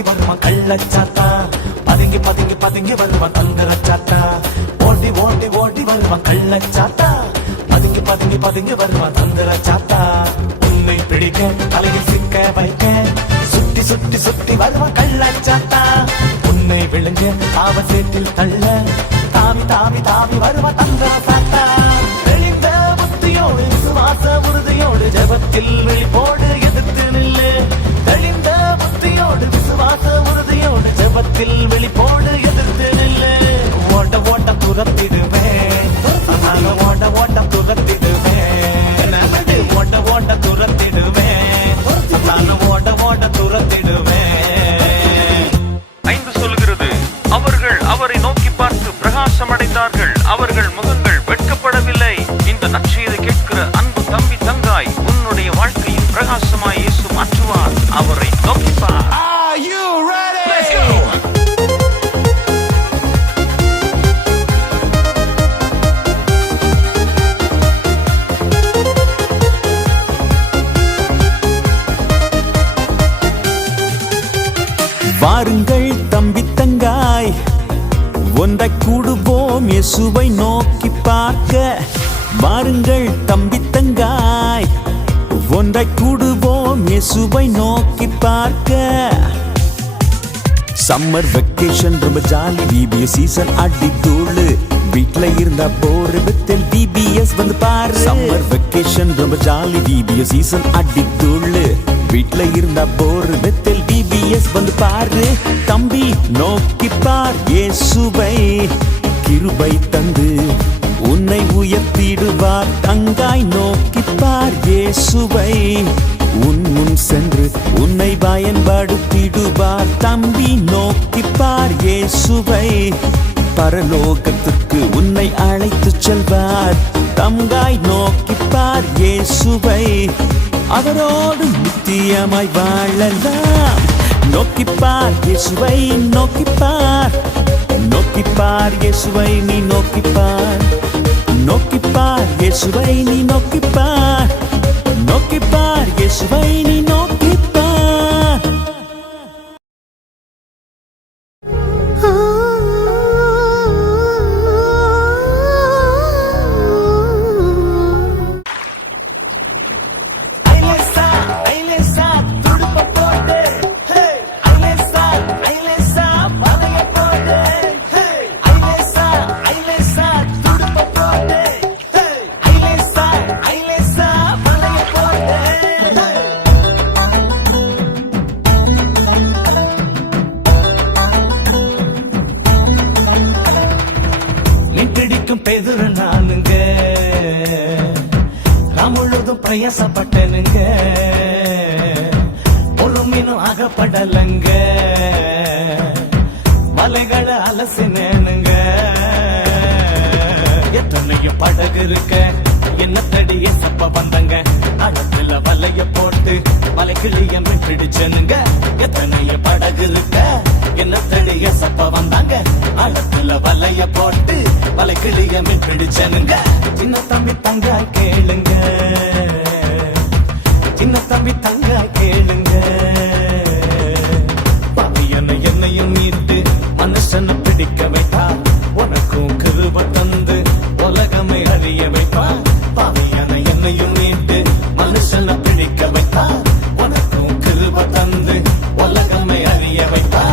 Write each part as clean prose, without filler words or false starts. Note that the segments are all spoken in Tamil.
ஓடி வருவான் கள்ளச்சாத்தா, பதுங்கி பதுங்கி பதுங்கி வருவான் தங்கரச்சாத்தா. ஓடி ஓடி ஓடி வருவான் கள்ளச்சாத்தா, பதுங்கி பதுங்கி பதுங்கி வருவான் தங்கரச்சாத்தா. உன்னை பிடிக்க தலையில் சிக்க வைக்க சுத்தி சுத்தி சுத்தி வருவான் கள்ளச்சாத்தா. உன்னை விழுங்க தாவ சேற்றில் தள்ள தாவி தாவி தாவி வருவான் தங்கரச்சாத்தா. தெளிந்த புத்தியோடு விசுவாச உறுதியோடு ஜபத்தில் விழிப்போடு எதிர்த்து நில்லு. தெளிந்த புத்தியோடு விசுவாச உறுதியோடு ஜபத்தில் விழிப்போடு எதிர்த்து நில்லு. ஓட்ட ஓட்ட துரத்திடுவேன், ஓட்ட ஓட்ட துரத்திடுவேன், ஓட்ட ஓட்ட துரத்திடுவேன், ஓட்ட ஓட்ட துரத்திடுவேன். 5 சொல்கிறது, அவர்கள் அவரை நோக்கி பார்த்து பிரகாசம் அடைந்தார்கள், அவர்கள் முகங்கள் வெட்கப்படவில்லை. இந்த நற்செய்தி கேட்கிற அன்பு தம்பி தங்காய், உன்னுடைய வாழ்க்கையின் பிரகாசமாய் இயேசு மாற்றுவார். அவரை நோக்கி பார். வாருங்கள் தம்பி தங்காய், ஒன்றாய் கூடுவோம் இயேசுவை நோக்கி பார்க்க. வாருங்கள் தம்பி தங்காய், ஒன்றாய் கூடுவோம் இயேசுவை நோக்கி பார்க்க. சம்மர் வெக்கேஷன் ரொம்ப ஜாலி, டிபிஎஸ் சீசன் அடி தூளு. வீட்ல இருந்தா போர் வித்தில் டிபிஎஸ் வந்து பாரு. சம்மர் வெக்கேஷன் ரொம்ப ஜாலி, டிபிஎஸ் சீசன் அடி தூளு. வீட்ல இருந்தா போர் வித்தில் டிபிஎஸ் வந்து பாரு. தம்பி நோக்கி பார் இயேசுவை, கிருபை தந்து உன்னை உயர்த்திடுவார். தங்காய் நோக்கி பார் இயேசுவை, உன் முன் சென்று உன்னை பயன்படுத்திடுவார். தம்பி நோக்கி பார் இயேசுவை, பரலோகத்திற்கு உன்னை அழைத்து செல்வார். தங்காய் நோக்கி பார் இயேசுவை, அவரோடு நித்தியமாய் வாழலாம். நோக்கி பார் இயேசுவை, நோக்கி பார், நோக்கி பார் இயேசுவை, நீ நோக்கி பார். நோக்கி பார் இயேசுவை, நீ நோக்கி பார். நோக்கி பார் இயேசுவை, நீ நோக்கி பார். பெதுரு நானுங்க, நான் முழுதும் பிரயாசப்பட்டனுங்க, ஒரு மீனும் ஆகப்படலங்க, வலைகளை அலசினேனுங்க. எத்தனையோ படகு இருக்க என்ன தடிய சப்ப வந்தங்க, அடத்துல வலைய போட்டு வலைக்கிளிய பிடிச்சனுங்க. எத்தனைய படகு இருக்க என்ன தடிய சப்ப வந்தாங்க, அடத்துல வலைய போட்டு வலைக்கிளிய பிடிச்சனுங்க. சின்ன தம்பி தங்க கேளுங்க, சின்ன தம்பி தங்க கேளுங்க. பாவியனை என்னையும் மீட்டு மனுஷனை பிடிக்க வைத்தா, உனக்கும் கிருபை தந்து உலகமை அறிய வைப்பா. பாவியனை என்னையும் மீட்டு மனுஷனை பிடிக்க வைத்தா, உனக்கும் கிருபை தந்து உலகமை அறிய வைப்பா.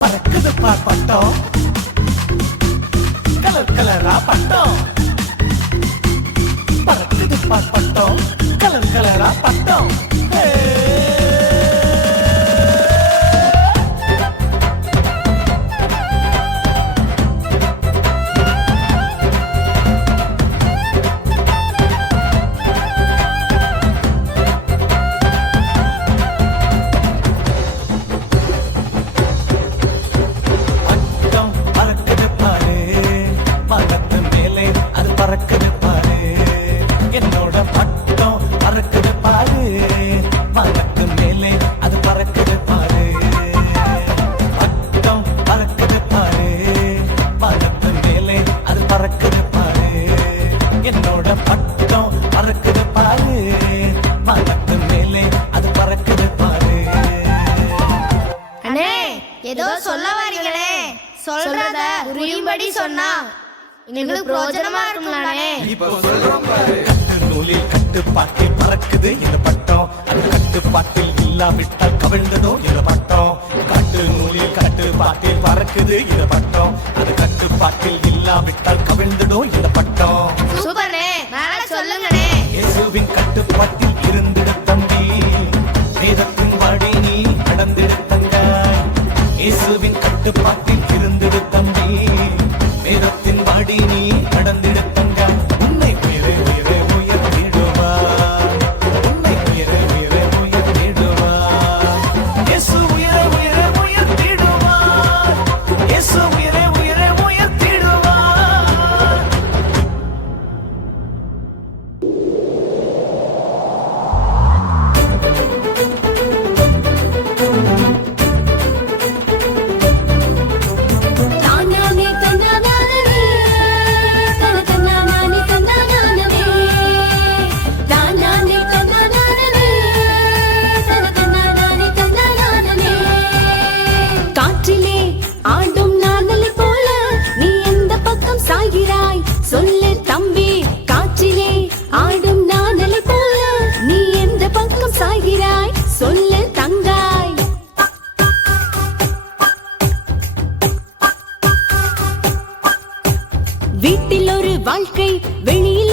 பறக்குது பார் பட்டம், கலர் கலரா பட்டம். பறக்குது பார் பட்டம், கலர் கலரா பட்டம். பறக்குது பாரு, வானத்து மேலே அது பறக்குது பாரு. புரியும்படி சொன்னா எங்களுக்கு பிரயோஜனமா இருக்கும்லானே. கட்டு நூலில் கட்டுப்பாட்டில் பறக்குது இந்த பட்டம், அது கட்டுப்பாட்டில் இல்லாவிட்டால் கவிழ்ந்ததோ இந்த பட்டம். கட்டு நூலில் கட்டுப்பாட்டில் பறக்குது இந்த பட்டம், அது கட்டுப்பாட்டில் இல்லாவிட்டால் கவிழ்ந்ததோ இந்த பட்டம். சூப்பர்னே, மேல சொல்லுங்கனே. இயேசுவின் கட்டுப்பாட்டில் இருந்திட தம்பி, வேதத்தின் வழி நீ நடந்திட தங்காய். இயேசுவின் கட்டுப்பாட்டில் இருந்திட தம்பி, வேதத்தின் வழி நீ நடந்திட தங்காய். உன்னை உயரே உயரே உயர்த்திடுவார், உன்னை உயரே உயரே உயர்த்திடுவார். இயேசு உயரே உயரே உயர்த்திடுவார், இயேசு உயரே உயரே உயர்த்திடுவார். தானானே தன்னானானே தன்னானானே தன்னானானே தானானே தன்னானானே தன்னானானே தன்னானானே காற்றிலே ஆடும் நாணலை போல நீ எந்த பக்கம் சாய்கிறாய் சொல்லு தம்பி. காற்றிலே ஆடும் நாணலை போல நீ எந்த பக்கம் சாய்கிறாய் சொல்லு தங்காய். வீட்டில் ஒரு வாழ்க்கை, வெளியில்